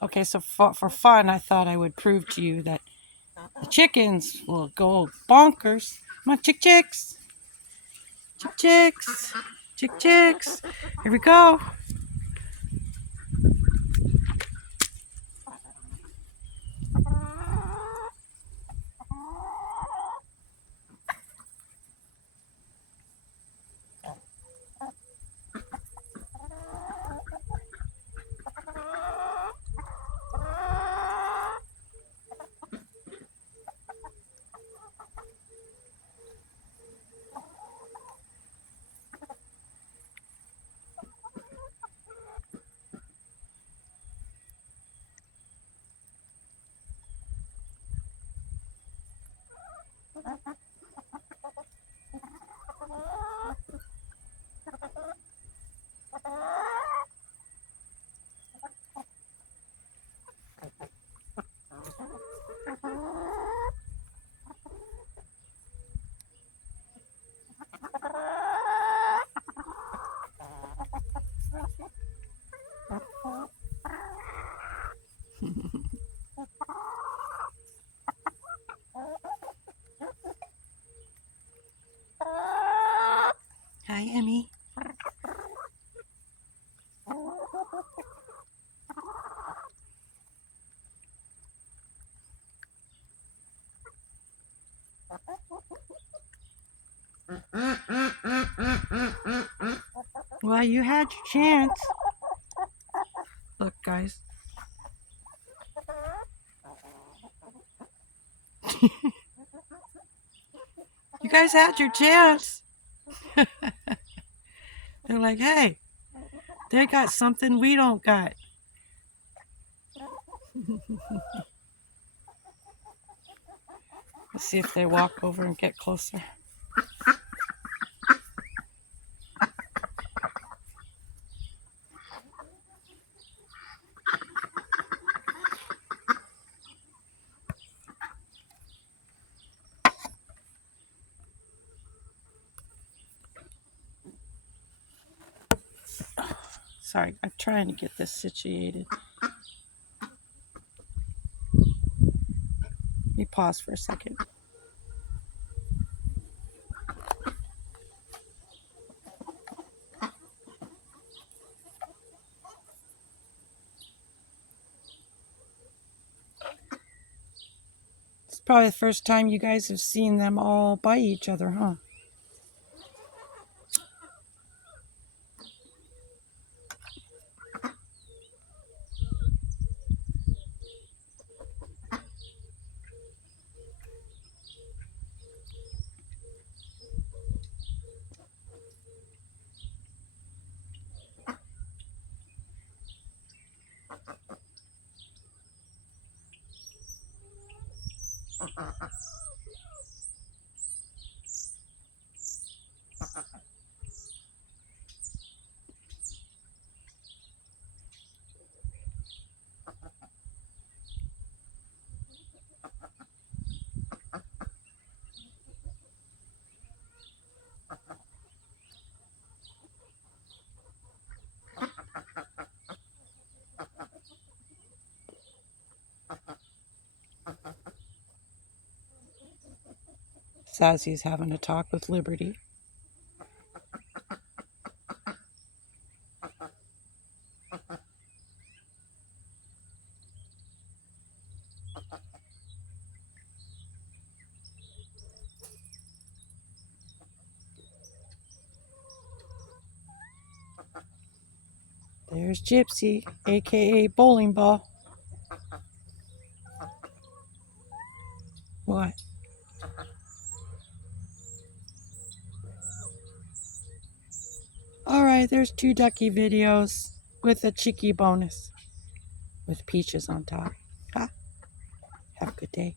Okay, so for fun, I thought I would prove to you that the chickens will go bonkers. Come on, chicks. Chicks. Chicks. Here we go. Hi, Emmy. Well, you had your chance. Look, guys. You guys had your chance. They're like, hey, they got something we don't got. Let's see if they walk over and get closer. Sorry, I'm trying to get this situated. Let me pause for a second. It's probably the first time you guys have seen them all bite each other, huh? Sazzy's having a talk with Liberty. There's Gypsy, aka Bowling Ball. What? Alright, there's 2 ducky videos with a cheeky bonus with peaches on top. Ha! Have a good day.